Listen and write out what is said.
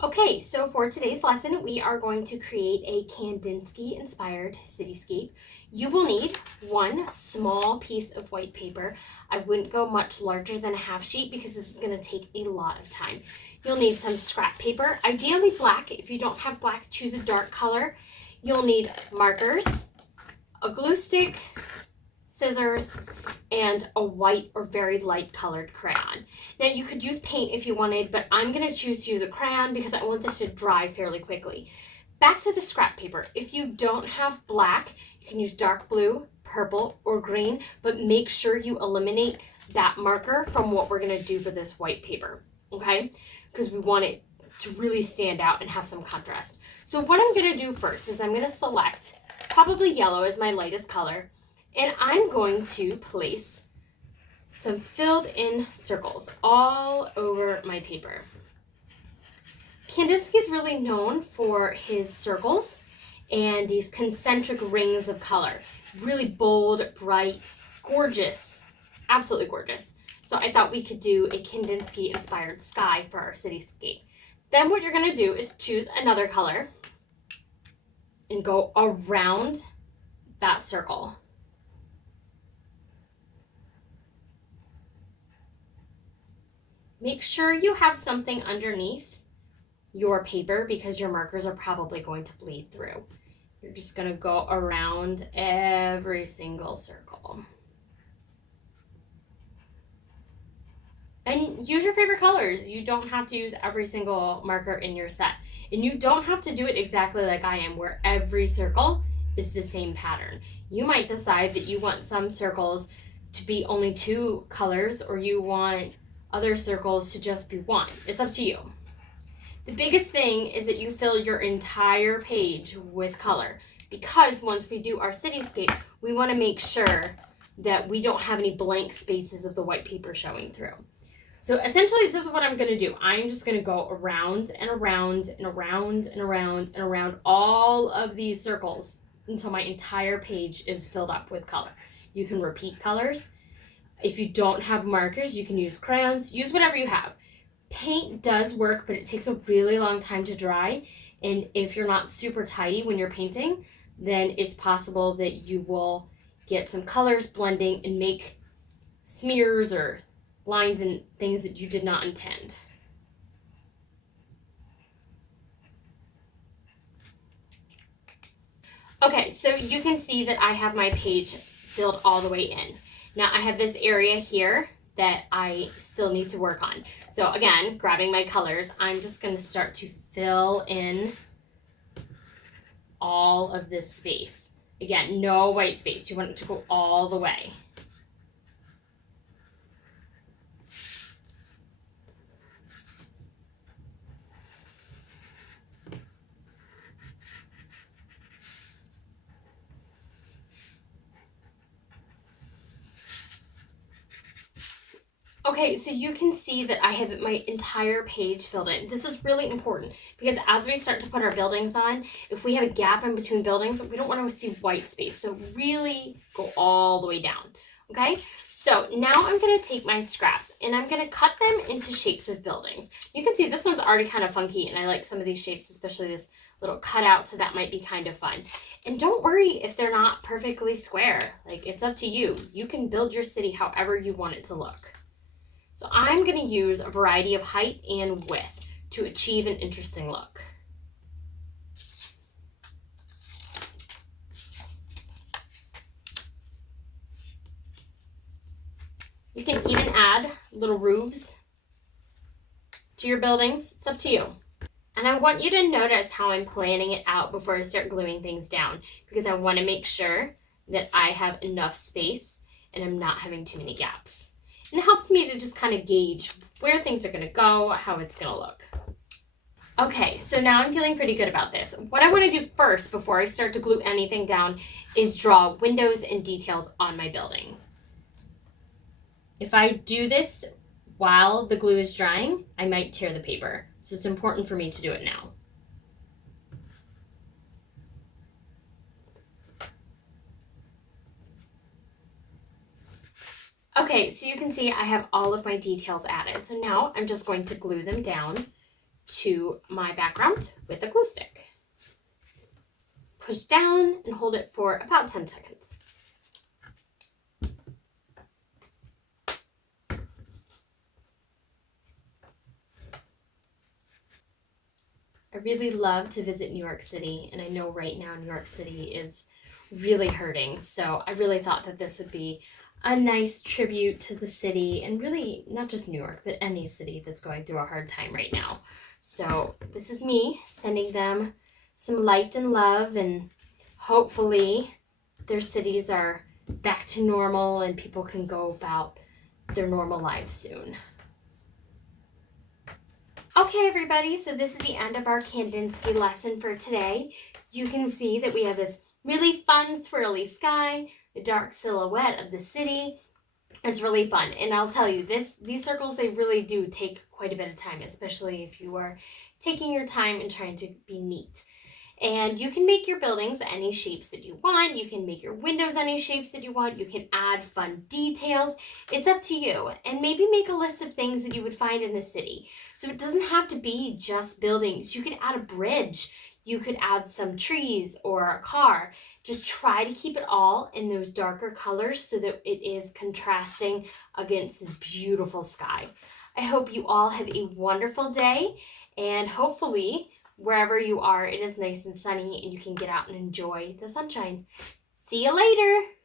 Okay, so for today's lesson, we are going to create a Kandinsky-inspired cityscape. You will need one small piece of white paper. I wouldn't go much larger than a half sheet because this is going to take a lot of time. You'll need some scrap paper, ideally black. If you don't have black, choose a dark color. You'll need markers, a glue stick, scissors, and a white or very light colored crayon. Now you could use paint if you wanted, but I'm going to choose to use a crayon because I want this to dry fairly quickly. Back to the scrap paper. If you don't have black, you can use dark blue, purple, or green, but make sure you eliminate that marker from what we're going to do for this white paper, okay? Because we want it to really stand out and have some contrast. So what I'm going to do first is I'm going to select probably yellow as my lightest color. And I'm going to place some filled in circles all over my paper. Kandinsky is really known for his circles and these concentric rings of color. Really bold, bright, gorgeous, absolutely gorgeous. So I thought we could do a Kandinsky-inspired sky for our cityscape. Then what you're going to do is choose another color and go around that circle. Make sure you have something underneath your paper because your markers are probably going to bleed through. You're just going to go around every single circle. And use your favorite colors. You don't have to use every single marker in your set. And you don't have to do it exactly like I am, where every circle is the same pattern. You might decide that you want some circles to be only 2 colors, or you want other circles to just be 1. It's up to you. The biggest thing is that you fill your entire page with color, because once we do our cityscape, we want to make sure that we don't have any blank spaces of the white paper showing through. So essentially, this is what I'm going to do. I'm just going to go around and around and around and around and around all of these circles until my entire page is filled up with color. You can repeat colors. If you don't have markers, you can use crayons. Use whatever you have. Paint does work, but it takes a really long time to dry. And if you're not super tidy when you're painting, then it's possible that you will get some colors blending and make smears or lines and things that you did not intend. Okay, so you can see that I have my page filled all the way in. Now I have this area here that I still need to work on. So again, grabbing my colors, I'm just going to start to fill in all of this space. Again, no white space. You want it to go all the way. Okay, so you can see that I have my entire page filled in. This is really important because as we start to put our buildings on, if we have a gap in between buildings, we don't want to see white space. So really go all the way down, okay? So now I'm going to take my scraps and I'm going to cut them into shapes of buildings. You can see this one's already kind of funky and I like some of these shapes, especially this little cutout, so that might be kind of fun. And don't worry if they're not perfectly square. Like, it's up to you. You can build your city however you want it to look. So I'm going to use a variety of height and width to achieve an interesting look. You can even add little roofs to your buildings. It's up to you. And I want you to notice how I'm planning it out before I start gluing things down, because I want to make sure that I have enough space and I'm not having too many gaps. And it helps me to just kind of gauge where things are going to go, how it's going to look. Okay, so now I'm feeling pretty good about this. What I want to do first before I start to glue anything down is draw windows and details on my building. If I do this while the glue is drying, I might tear the paper. So it's important for me to do it now. Okay, so you can see I have all of my details added. So now I'm just going to glue them down to my background with a glue stick. Push down and hold it for about 10 seconds. I really love to visit New York City, and I know right now New York City is really hurting, so I really thought that this would be a nice tribute to the city, and really not just New York, but any city that's going through a hard time right now. So this is me sending them some light and love, and hopefully their cities are back to normal and people can go about their normal lives soon. Okay, everybody, so this is the end of our Kandinsky lesson for today. You can see that we have this really fun swirly sky, the dark silhouette of the city. It's really fun, and I'll tell you, these circles, they really do take quite a bit of time, especially if you are taking your time and trying to be neat. And you can make your buildings any shapes that you want. You can make your windows any shapes that you want. You can add fun details. It's up to you. And maybe make a list of things that you would find in a city. So it doesn't have to be just buildings. You could add a bridge. You could add some trees or a car. Just try to keep it all in those darker colors so that it is contrasting against this beautiful sky. I hope you all have a wonderful day, and hopefully wherever you are, it is nice and sunny and you can get out and enjoy the sunshine. See you later.